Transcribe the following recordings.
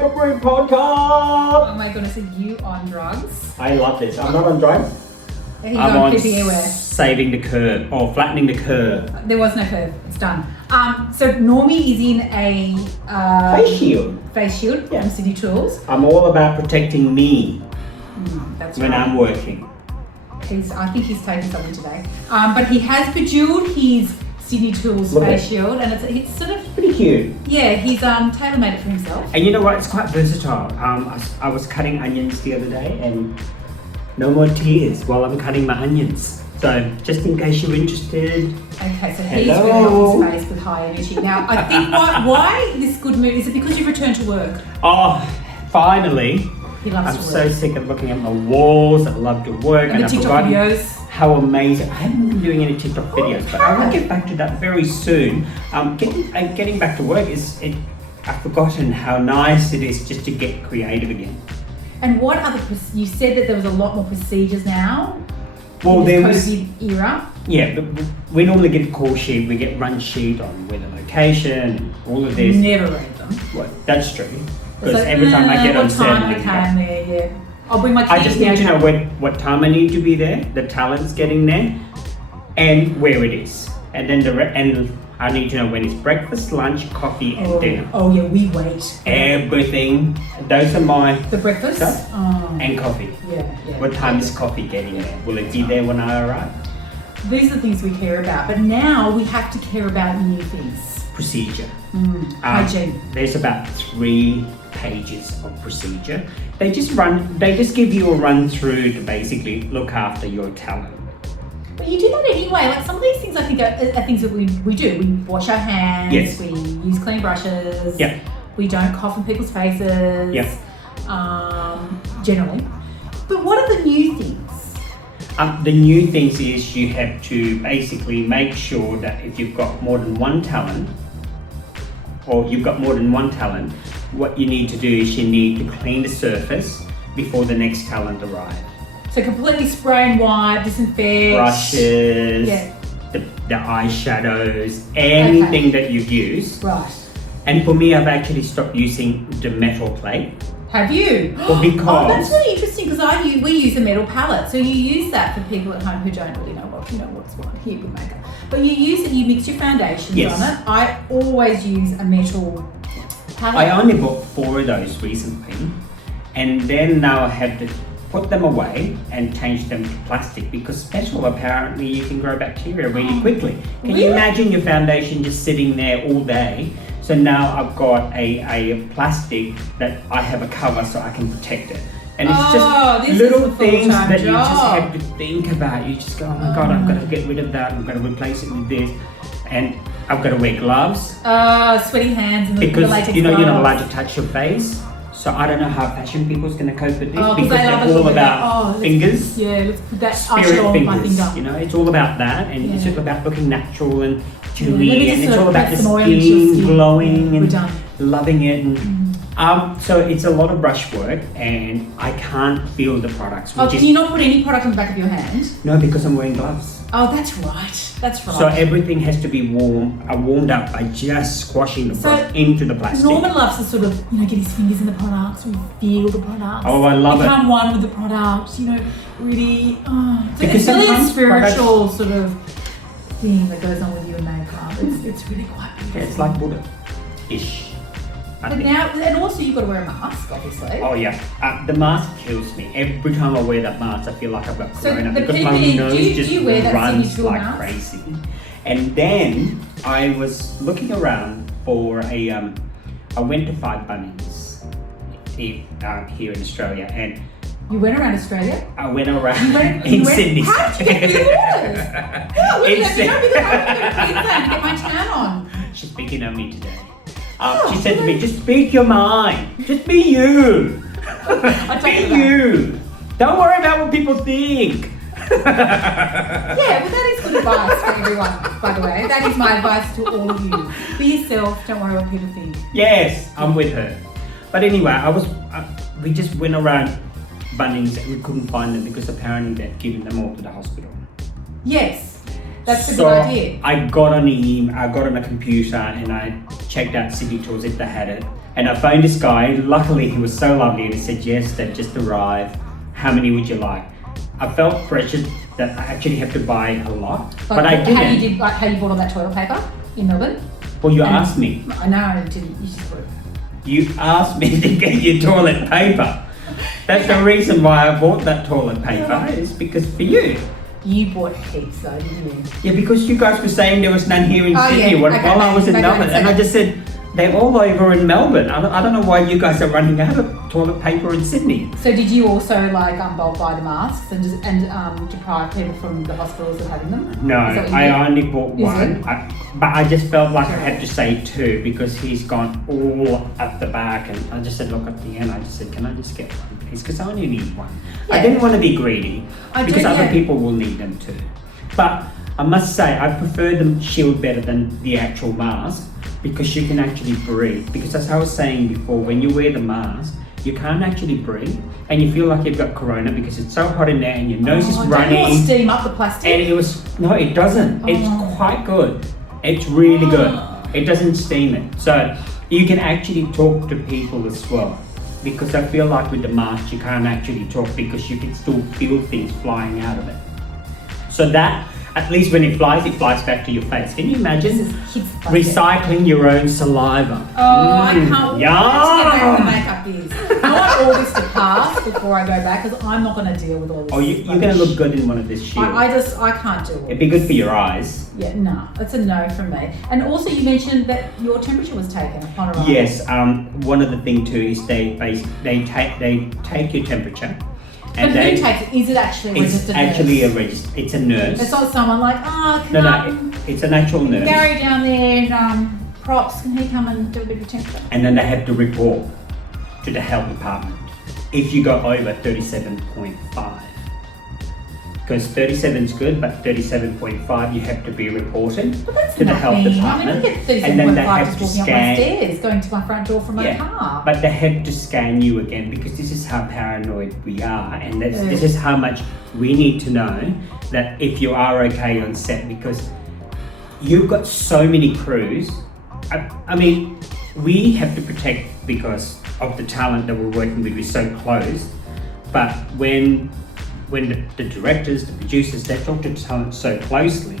Paper Brain Podcast. Oh my goodness, are you on drugs? I love this. I'm not on drugs. He's I'm on PPE saving the curve or flattening the curve. There was no curve. It's done. So Normie is in a Face shield. Face shield Yeah. from City Tools. I'm all about protecting me That's when right. I'm working. I think he's taken something today. But he has bejeweled his Sydney Tools Look at face it. shield, and it's sort of, Pretty cute. yeah, he's tailor-made it for himself. And you know what? It's quite versatile. I was cutting onions the other day, and no more tears while I'm cutting my onions. So just in case you're interested. Okay, so he's Hello. filling up his face with high energy. Now, I think why this good mood, is it because you've returned to work? Oh, finally. He loves I'm to so work. sick of looking at my walls. I love to work, And the I've TikTok forgotten videos. how amazing. I haven't been doing any TikTok videos, but I will okay. get back to that very soon. Getting back to work I've forgotten how nice it is just to get creative again. And what other, you said that there was a lot more procedures now? Well, in there this was, COVID era. yeah, but we normally get a call sheet, we get run sheet on where the location, and all of this. Never read them. Well, that's true. It's Because like, every time I get on what set, time I came there, yeah. I'll bring my keys I just need to know what time I need to be there, the talent's getting there, and where it is. And then and I need to know when it's breakfast, lunch, coffee, and dinner. Oh yeah, we wait. Everything. Those are my The breakfast? Stuff? Oh. and coffee. Yeah. What time is coffee getting there? Will it be there when I arrive? These are the things we care about, but now we have to care about new things. Procedure. Hygiene. There's about 3 pages of procedure. They just give you a run through to basically look after your talent. But you do that anyway. Like some of these things I think are things that we do. We wash our hands, Yes. we use clean brushes, Yeah. we don't cough in people's faces. Yeah. Generally. But what are the new things? The new things is you have to basically make sure that if you've got more than one talent, what you need to do is you need to clean the surface before the next talent arrives. So completely spray and wipe, disinfect. Brushes, Yeah. the eyeshadows, anything that you've used. Right. And for me, I've actually stopped using the metal plate. Have you? Well, because- Oh, that's really interesting because we use a metal palette. So you use that for people at home who don't really know what's what here with makeup. But you use it, you mix your foundations Yes. on it. I always use a metal palette. I only bought 4 of those recently, and then now I have to put them away and change them to plastic because special apparently you can grow bacteria really quickly. Can Really? you imagine your foundation just sitting there all day? So now I've got a plastic that I have a cover so I can protect it. And it's Oh, just this is little a things full-time that you just job. have to think about. You just go, oh my God, I've got to get rid of that. I'm going to replace it with this. And I've got to wear gloves. Sweaty hands and the Because latex you're not gloves. allowed to touch your face, so I don't know how fashion people's going to cope with this Oh, because they they're love us all with about that. Oh, fingers, Yeah, let's put that spirit eyeshadow on my fingers. finger. You know, it's all about that, and it's Yeah. all about looking natural and let dewy, me and just it's sort all of about put the some oil into your skin skin. glowing We're and done. loving it. And so it's a lot of brush work, and I can't feel the products. Oh, which can is- you not put any product on the back of your hand? No, because I'm wearing gloves. Oh, that's right. That's right. So everything has to be warmed up by just squashing the So, brush into the plastic. Norman loves to sort of, get his fingers in the products, or feel the products. Oh, I love it. Become one with the products, really. Because it's really a sometimes spiritual sort of thing that goes on with you and makeup. It's really quite beautiful. Yeah, it's like Buddha-ish. I But think. now, and also you've got to wear a mask, obviously. Oh yeah, the mask kills me. Every time I wear that mask, I feel like I've got So corona the because my PPE, nose do you just wear that runs Sydney Tool like mask? crazy. And then I was looking around for I went to 5 Bunnings here in Australia, and You went around Australia? I went around You in went- Sydney. How did you get through the borders? How? In Let me know because I want to go to Queensland to get my tan on. She's speaking on me today. Oh, She said to me, "Just speak your mind. Just be you. I Be take it back. you. Don't worry about what people think." Yeah, well, that is good advice for everyone, by the way. That is my advice to all of you. Be yourself, don't worry what people think. Yes, I'm with her. But anyway, we just went around Bunnings and we couldn't find them because apparently they'd given them all to the hospital. Yes, That's a So good idea. I got on a computer and I checked out City Tours if they had it. And I phoned this guy. Luckily, he was so lovely and he said, yes, they've just arrived. How many would you like? I felt pressured that I actually have to buy a lot, but I didn't. How you bought all that toilet paper in Melbourne? Well, you asked me. I know, I didn't. You just bought it. You asked me to get you toilet paper. That's the reason why I bought that toilet paper. It's because for you. You bought heaps though, didn't you? Yeah, because you guys were saying there was none here in Sydney while I was in Melbourne, and I just said they're all over in Melbourne. I don't know why you guys are running out of toilet paper in Sydney. So did you also bulk buy the masks and deprive people from the hospitals of having them? No, I only bought one. It? But I just felt like I had to say two because he's gone all at the back, and I just said, look, at the end, I just said, can I just get one, please? Because I only need one. Yeah. I didn't want to be greedy because other people will need them too. But I must say, I prefer the shield better than the actual mask because you can actually breathe. Because as I was saying before, when you wear the mask, you can't actually breathe, and you feel like you've got corona because it's so hot in there, and your nose is running. Don't you steam up the plastic? And it doesn't. It's quite good. It's really good. It doesn't steam it. So you can actually talk to people as well. Because I feel like with the mask, you can't actually talk because you can still feel things flying out of it. So that, at least when it flies back to your face. Can you imagine recycling your own saliva? I can't wait to get back Yum. when the makeup is. I want all this to pass before I go back because I'm not going to deal with all this. Oh, you're going to look good in one of these shields. I can't do it. It'd be good for your eyes. Yeah, no, it's a no from me. And also, you mentioned that your temperature was taken upon arrival. Yes, one of the things too is they take your temperature. And who takes it? Is it actually registered nurse? It's a nurse. It's not someone like, it's an actual nurse. Gary down there, props, can he come and do a bit of temperature? And then they have to report to the health department if you go over 37.5. Because 37 is good, but 37.5 you have to be reported to the health department. I mean, I get 37.5 just walking up my stairs, going to my front door from my car. But they have to scan you again because this is how paranoid we are, and this is how much we need to know that if you are okay on set, because you've got so many crews. I mean, we have to protect because of the talent that we're working with. We're so close, but when the directors, the producers, they talk to talent so closely,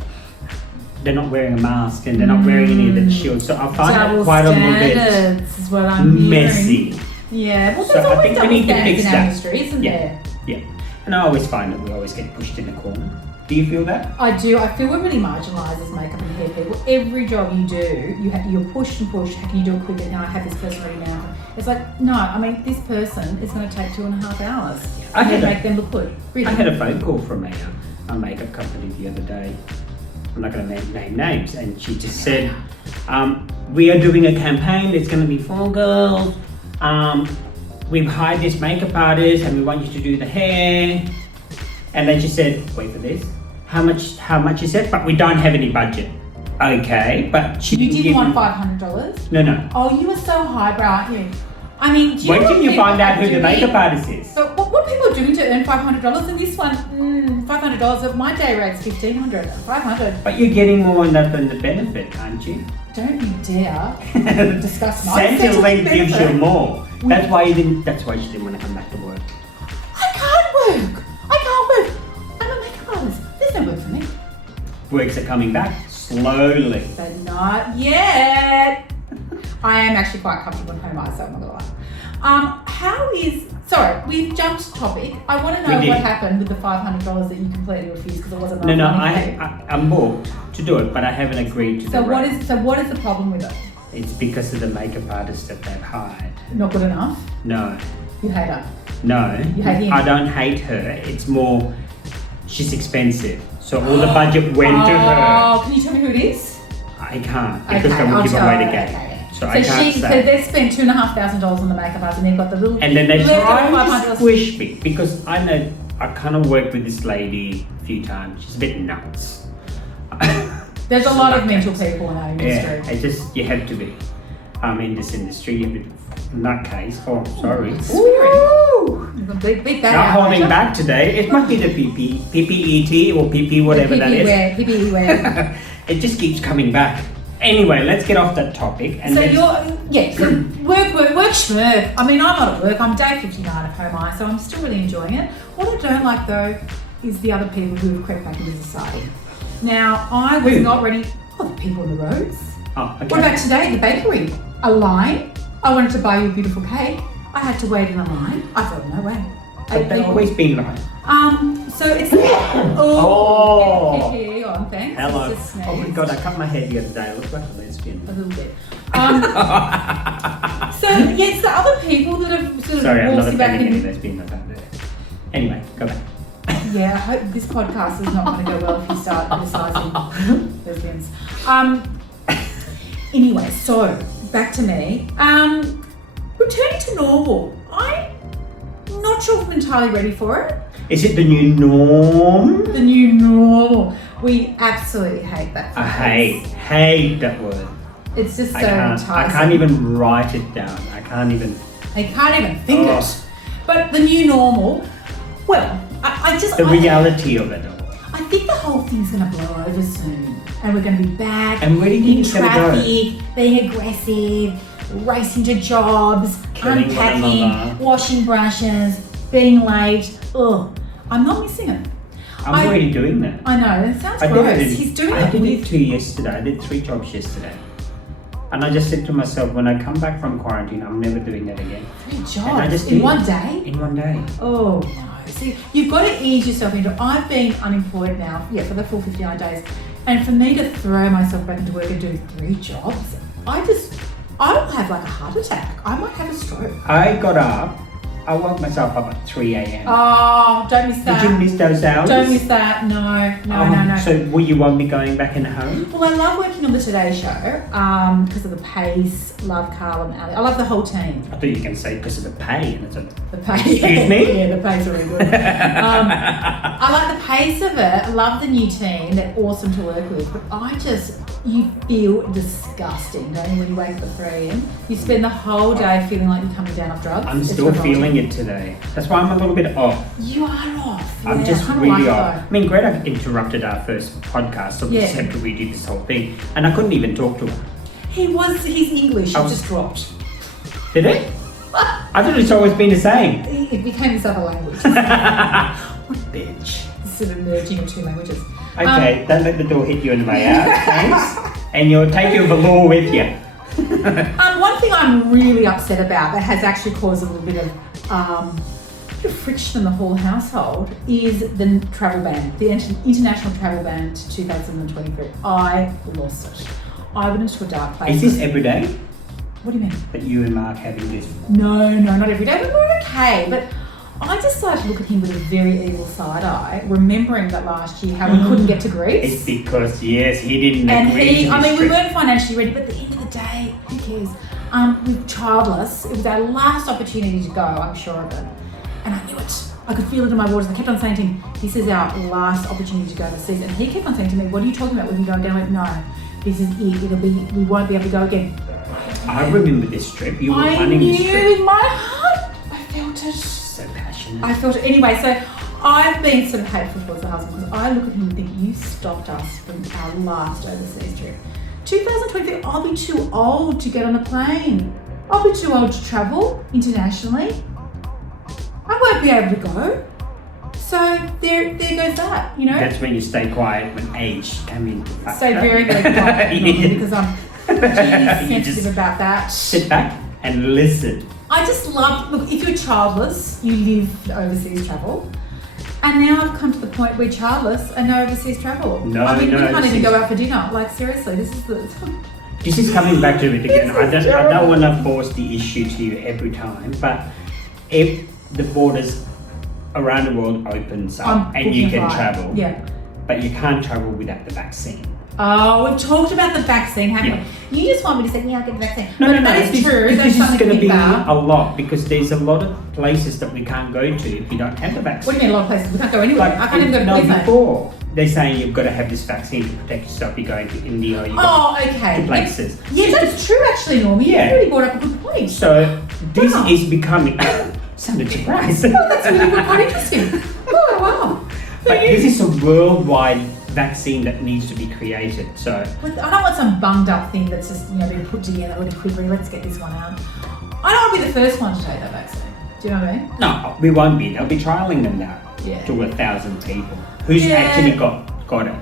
they're not wearing a mask and they're not wearing any of the shields. So I find that quite a little bit is what I'm messy. Hearing. Yeah, well, So there's I always think we need to double fix standards in that. our industry, isn't there? Yeah. And I always find that we always get pushed in the corner. Do you feel that? I do. I feel we're really marginalised as makeup and hair people. Every job you do, you're pushed and pushed. How can you do it quicker? Now I have this person ready now. It's like, no, I mean, this person is going to take 2.5 hours. I had make them look good. Really. I had a phone call from a makeup company the other day. I'm not going to name names, and she just said, "We are doing a campaign. It's going to be 4 girls. We've hired this makeup artist, and we want you to do the hair." And then she said, "Wait for this. How much is it? But we don't have any budget." Okay, but she You didn't want $500? No. Oh, you were so highbrow, aren't you? I mean, do you When know did what you people find out are who the doing? makeup artist is? So what people are doing to earn $500 and this one, $500, my day rate's $1,500, $500. But you're getting more on that than the benefit, aren't you? Don't you dare discuss my Centrelink gives you benefit. more. That's why she didn't want to come back to work. I can't work. I'm a makeup artist. There's no work for me. Works are coming back slowly. But not yet. I am actually quite comfortable in home eye, so I'm not gonna lie. Sorry, we've jumped topic. I want to know what happened with the $500 that you completely refused because it wasn't enough No, money. I'm booked to do it, but I haven't agreed to So the rate. what is the problem with it? It's because of the makeup artist that they've hired. Not good enough? No. You hate her? No. You hate him? I don't hate her. It's more, she's expensive. So all the budget went to her. Oh, can you tell me who it is? I can't because I will give away the game. So I can't say. So they spent $2,500 on the makeup artist and they've got the little... And then they try $500. to squish me because I know I kind of worked with this lady a few times. She's a bit nuts. There's a lot of mental people in our industry. Yeah, you have to be. in this industry. In that case, oh, sorry. Beat that Not out, holding Rachel. back today. It must be the PPET or PP, whatever that is. PPE wear. It just keeps coming back. Anyway, let's get off that topic. And So let's- so work schmirk. I mean, I'm not at work. I'm day 59 of home eye, so I'm still really enjoying it. What I don't like though is the other people who have crept back into society. Now, I was Who? not ready. Oh, the people on the roads. Oh, okay. What about today? The bakery. A line. I wanted to buy you a beautiful cake. I had to wait in a line. I thought, no way. But they've always been like. So it's Oh. Hang on, thanks. Hello. It's a Oh my sneeze. god, I cut my hair the other day. I look like a lesbian. A little bit. So yes, the other people that have sort of Sorry, I'm not waltzed back offending any in. lesbian about that. Anyway, go back. Yeah, I hope this podcast is not going to go well if you start criticising lesbians. Anyway, so back to me. Returning to normal. I'm not sure if I'm entirely ready for it. Is it the new norm? The new normal. We absolutely hate that I phrase. hate that word. It's just so I enticing. can't even write it down. I can't even. I can't even think Oh. it. But the new normal. Well, I just. The reality of it all. I think the whole thing's going to blow over soon, and we're going to be back And where do you think in it's gonna go? traffic, being aggressive, racing to jobs, Killing one unpacking, another. washing brushes, being late. Ugh, I'm not missing it. I'm already doing that. I know, it sounds I gross. did it. He's doing I it did it with 2 yesterday. I did 3 jobs yesterday. And I just said to myself, when I come back from quarantine, I'm never doing that again. 3 And I jobs just in did. one day. In one day. Oh no. See, you've got to ease yourself into it. I've been unemployed now, for the full 59 days. And for me to throw myself back into work and do 3 jobs, I will have like a heart attack. I might have a stroke. I got up. I woke myself up at 3 a.m. Oh, don't miss that. Did you miss those hours? Don't miss that. No. So will you want me going back in home? Well, I love working on the Today Show because of the pace. Love Carl and Ali. I love the whole team. I thought you can say because of the pay. And it's a, The pace. Excuse me? Yeah, the pace are really good. I like the pace of it. I love the new team. They're awesome to work with. But you feel disgusting, don't you, when you wake up at 3 a.m? You spend the whole day feeling like you're coming down off drugs. I'm It's still revolting. feeling it today. That's why I'm a little bit off. You are off. I'm Yeah, just I kinda really like off. it I mean, Greta interrupted our first podcast, so we Yeah. just had to redo this whole thing. And I couldn't even talk to her. though. His English I was- just dropped. Did it? I thought it's always been the same. It became this other language. What bitch. This sort of merging of 2 languages. Okay, don't let the door hit you on the way out, thanks. And you'll take your velour with you. One thing I'm really upset about that has actually caused a little bit of friction in the whole household is the travel ban, the international travel ban to 2023. I lost it. I went into a dark place. Is this every day What do you mean? that you and Mark having this? No, not every day, but we're okay. But I just started to look at him with a very evil side eye, remembering that last year how we couldn't get to Greece. It's because, yes, he didn't And agree to I this mean, we trip. weren't financially ready, but at the end of the day, who cares? We're childless. It was our last opportunity to go, I'm sure of it. And I knew it. I could feel it in my waters. I kept on saying to him, this is our last opportunity to go overseas. And he kept on saying to me, what are you talking about when you go again? I went, no, this is it. We won't be able to go again. I remember this trip. You were I planning knew this trip. in my heart. I felt it. So passionate. I felt it. Anyway, so I've been sort of hateful towards the husband because I look at him and think, you stopped us from our last overseas trip. 2023, I'll be too old to get on a plane. I'll be too old to travel internationally. I won't be able to go. So there goes that, you know. That's when you stay quiet when age come into factor. Stay very, very quiet Yeah. because I'm really You sensitive just about that. sit back and listen. I just love, look, if you're childless, you live overseas travel. And now I've come to the point where childless and no overseas travel. No, I mean, we no, can't this even is- go out for dinner. Like, seriously, this is the... This is coming back to it again. This is I don't terrible. want to force the issue to you every time, but if the borders around the world opens up I'm and you booking a can flight. travel, Yeah. but you can't travel without the vaccine. Oh, we've talked about the vaccine, haven't Yeah. we? You just want me to say, yeah, I'll get the vaccine. No, but no, that is this, true. This That's is something going to to think be about. a lot because there's a lot of places that we can't go to if you don't have the vaccine. What do you mean a lot of places? We can't go anywhere. I can't even go to no, Queensland. they're saying you've got to have this vaccine to protect yourself. You're going to India or you're Oh, going okay. to places. Yeah, that's true actually, Normie. Yeah. You really brought up a good point. So this Wow. is becoming sounded surprised. Oh, that's really good, quite interesting. Oh, wow. But this is a worldwide vaccine that needs to be created. So But I don't want some bunged up thing that's just, been put together really quickly. Let's get this one out. I don't want to be the first one to take that vaccine. Do you know what I mean? no, we won't be. They'll be trialing them now Yeah. to 1,000 people who's Yeah. actually got it.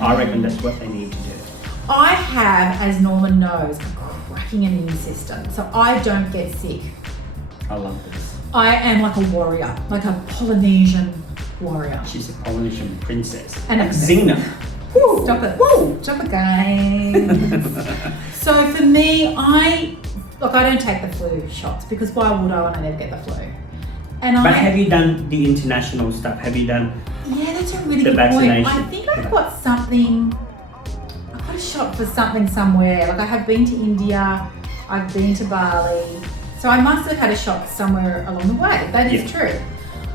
I reckon that's what they need to do. I have, as Norman knows, a cracking immune system, so I don't get sick. I love this. I am like a warrior, like a Polynesian warrior. She's a Polynesian princess. And like a- Xena. Stop it. Stop it, guys. So for me, I don't take the flu shots because why would I when I never get the flu? And But have you done the international stuff? Have you done? Yeah, that's a really The good point. I vaccination. think I've got something. I've got a shot for something somewhere. Like I have been to India, I've been to Bali, so I must have had a shot somewhere along the way. That is true.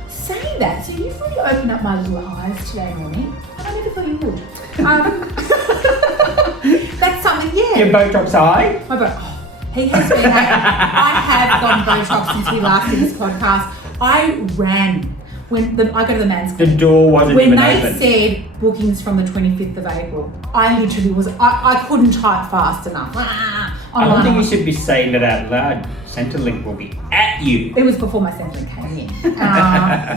Saying that, so you've really opened up my little eyes today, Normie. I never thought you would. That's something. Yeah. Your Botox eye? My he has been. I have gone Botox since he last did this podcast. I ran when I go to the men's The club. door wasn't When even they open. said bookings from the 25th of April, I literally was. I couldn't type fast enough. I don't think you should be saying that out loud. Centrelink will be at you. It was before my Centrelink came in.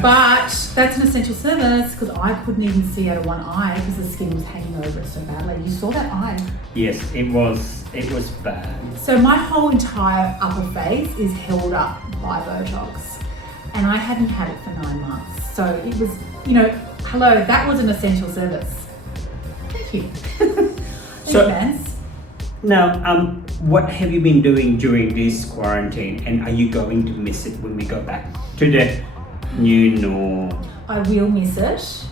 But that's an essential service because I couldn't even see out of one eye because the skin was hanging over it so badly. You saw that eye. Yes, it was bad. So my whole entire upper face is held up by Botox. And I hadn't had it for 9 months. So it was, hello, that was an essential service. Thank you. So- Thanks, Now, what have you been doing during this quarantine, and are you going to miss it when we go back to the new norm? I will miss it.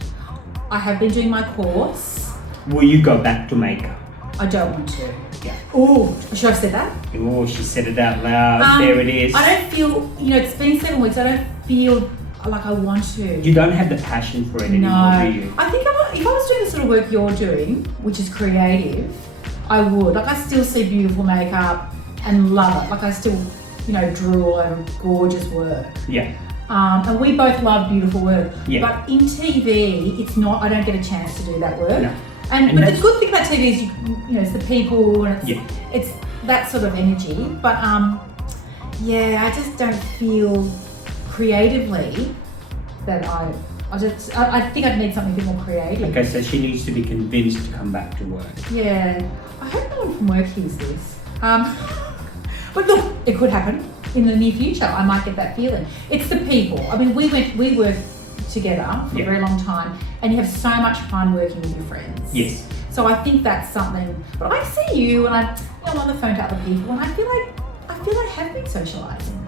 I have been doing my course. Will you go back to makeup? I don't want to. Yeah. Oh, should I have said that? Oh, she said it out loud. There it is. I don't feel, it's been 7 weeks. I don't feel like I want to. You don't have the passion for it anymore, do you? I think if I was doing the sort of work you're doing, which is creative, I would. Like I still see beautiful makeup and love it. Like I still, drool over gorgeous work. Yeah. And we both love beautiful work. Yeah. But in TV, it's not. I don't get a chance to do that work. No. But the good thing about TV is it's the people and it's that sort of energy. But I just don't feel creatively that I think I'd need something a bit more creative. Okay, so she needs to be convinced to come back to work. Yeah. I hope no one from work hears this. But look, it could happen in the near future. I might get that feeling. It's the people. I mean, we worked together for a very long time, and you have so much fun working with your friends. Yes. So I think that's something. But I see you, and I'm on the phone to other people, and I feel like I have been socialising.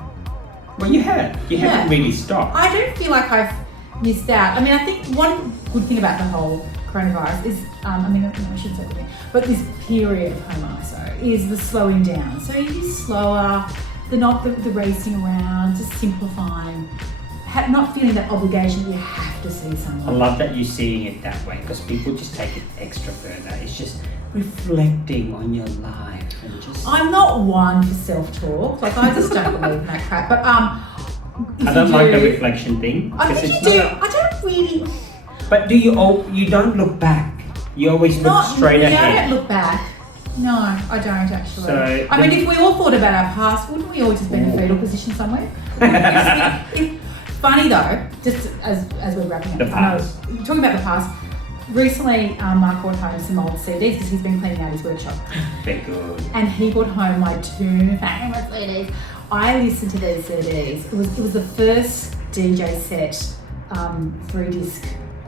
Well, you have. You haven't really stopped. I don't feel like I've missed out. I mean, I think one good thing about the whole coronavirus is, I shouldn't say good thing, but this period of home ISO is the slowing down. So you're slower, the racing around, just simplifying, not feeling that obligation that you have to see I someone. love that you're seeing it that way because people just take it extra further. It's just reflecting on your life and just. I'm not one for self-talk. Like I just don't believe in that crap. But if I don't you like the do- reflection thing. I 'cause think it's you do. not I don't really. But do you you don't look back. You always look straight I ahead. don't look back. No, I don't actually. So I mean, if we all thought about our past, wouldn't we all just be in a fetal position somewhere? Funny though, just as we're wrapping up. The past. Talking about the past. Recently, Mark brought home some old CDs because he's been cleaning out his workshop. They're good. And he brought home my 2 favourite CDs. I listened to these CDs. It was the first DJ set 3-disc.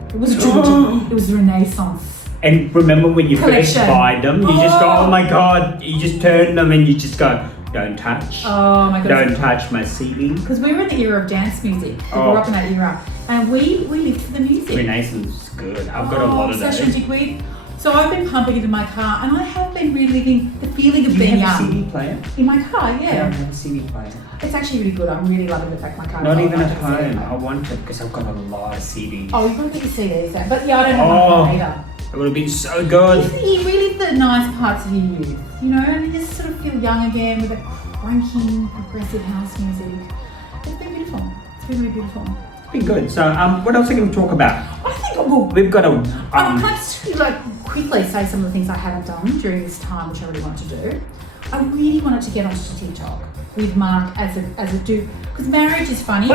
It was a trilogy. It was Renaissance. And remember when you first Collection. buy them, you just go, oh my god, you just turn them and you just go, don't touch. Oh my goodness. Don't touch my CD. Because we were in the era of dance music. We Oh. grew up in that era. And we lived for the music. Renaissance is good. I've got a lot of Sasha those. and Dickweed. So I've been pumping into my car and I have been reliving the feeling of Do you being have a young. CD player? In my car, Yeah, I have a CD player. It's actually really good. I'm really loving the fact my car. Not even at home. I want it because I've got a lot of CDs. Oh, you've got to get your CDs out. But yeah, I don't have one either. It would have been so good. You relive the nice parts of your youth, you know, and you just sort of feel young again with that cranking, progressive house music. It's been beautiful. It's been really beautiful. It's been good. So, what else are we going to talk about? I think We've got a. can I just quickly say some of the things I haven't done during this time, which I really want to do. I really wanted to get onto TikTok with Mark as a do because marriage is funny.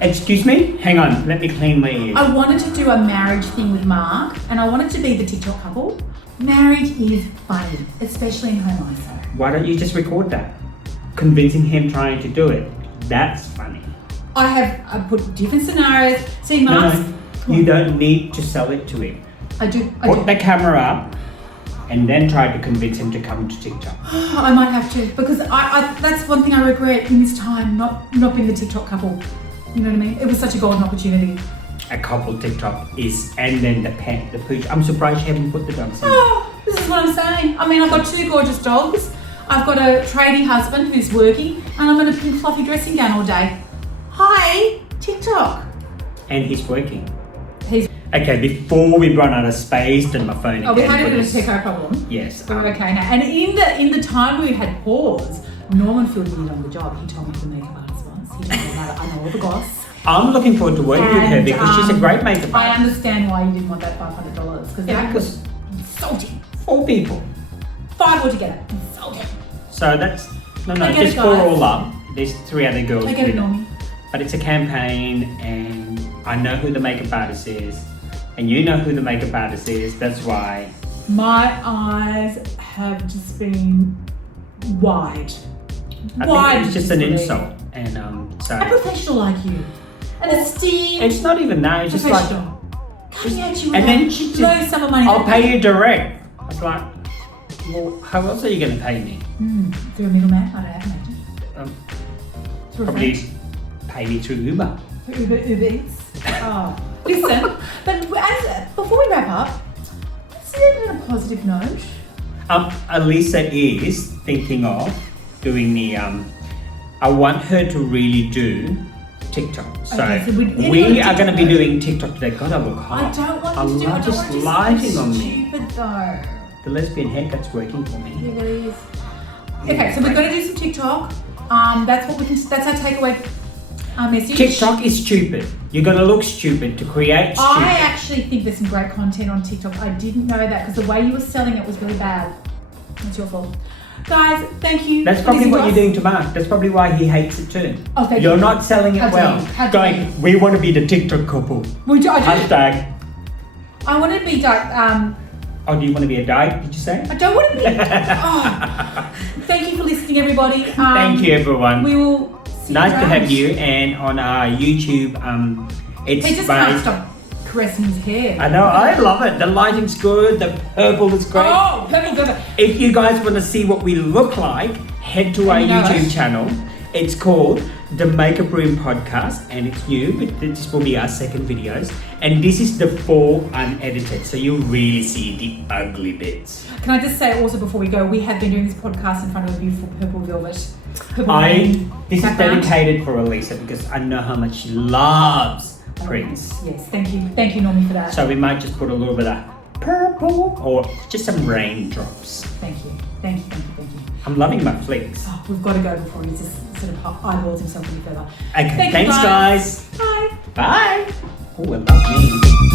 Excuse me? Hang on, let me clean my ears. I wanted to do a marriage thing with Mark, and I wanted to be the TikTok couple. Marriage is funny, especially in home ISO. Why don't you just record that? Convincing him trying to do it. That's funny. I put different scenarios. See, Mark. No, you don't need to sell it to him. I do. Put the camera up and then try to convince him to come to TikTok. I might have to because I that's one thing I regret in this time not being the TikTok couple. You know what I mean? It was such a golden opportunity. A couple TikTok is, and then the pet, the pooch. I'm surprised you haven't put the dogs in. Oh, this is what I'm saying. I mean, I've got 2 gorgeous dogs. I've got a tradie husband who's working, and I'm in a pink fluffy dressing gown all day. Hi, TikTok. And he's working. He's. Okay, before we run out of space, then my phone again. Oh, we had a bit of a tech problem. Yes. But we're okay now. And in the time we had pause, Norman filled me in on the job. He told me who the makeup artist was. He told me about it. I know all the goss. I'm looking forward to working with her because she's a great makeup I artist. understand why you didn't want that $500 because that was insulting. 4 people. 5 altogether. Insulting. So that's I get just it, 4 guys. all up. There's 3 other girls. I get it, with Normie. But it's a campaign, and I know who the makeup artist is, and you know who the makeup artist is. That's why. My eyes have just been wide. I think it's just an insult, and so. A professional like you, an esteemed. It's not even that. It's just like. professional. Coming at you And with then that she low summer money. I'll pay you direct. I was like, well, how else are you going to pay me? Through a middleman, I don't have an agent. Through a Probably friend. pay me through Uber. Through Uber Eats. Oh, listen. But before we wrap up, let's end on a positive note. Elisa is thinking of doing the. I want her to really do TikTok. So, Okay, so we are going to be doing TikTok today. God, I look hot. I don't want I you to do it. I love don't this want to do lighting on something me. stupid though. The lesbian haircut's working for me. It really is. Okay, so we're going to do some TikTok. That's what we can. That's our takeaway message. TikTok is stupid. You're going to look stupid to create stupid. I actually think there's some great content on TikTok. I didn't know that because the way you were selling it was really bad. It's your fault. Guys, thank you. That's probably what you're doing to Mark. That's probably why he hates it too. Oh, thank You're you. not selling it How dare well. you. How dare Going, we want to be the TikTok couple. I do. Hashtag. I want to be Oh, do you want to be a dyke, did you say? I don't want to be. Thank you for listening, everybody. Thank you, everyone. We will see Nice you to have around. you. And on our YouTube, it's He just can't stop caressing his hair. I know, I love it. The lighting's good. The purple is great. Oh, purple purple. If you guys want to see what we look like, head to our You know YouTube it. channel. It's called The Makeup Room Podcast, and it's new. This will be our second videos, and this is the full unedited, so you'll really see the ugly bits. Can I just say also before we go, we have been doing this podcast in front of a beautiful purple velvet. This is background. dedicated for Elisa because I know how much she loves prints. Yes, thank you, Normie, for that. So we might just put a little bit of purple or just some raindrops. Thank you. I'm loving my flicks. Oh, we've got to go before he just sort of eyeballs himself any further. Okay, Thank you, thanks guys. Bye. Bye. Oh, I love me.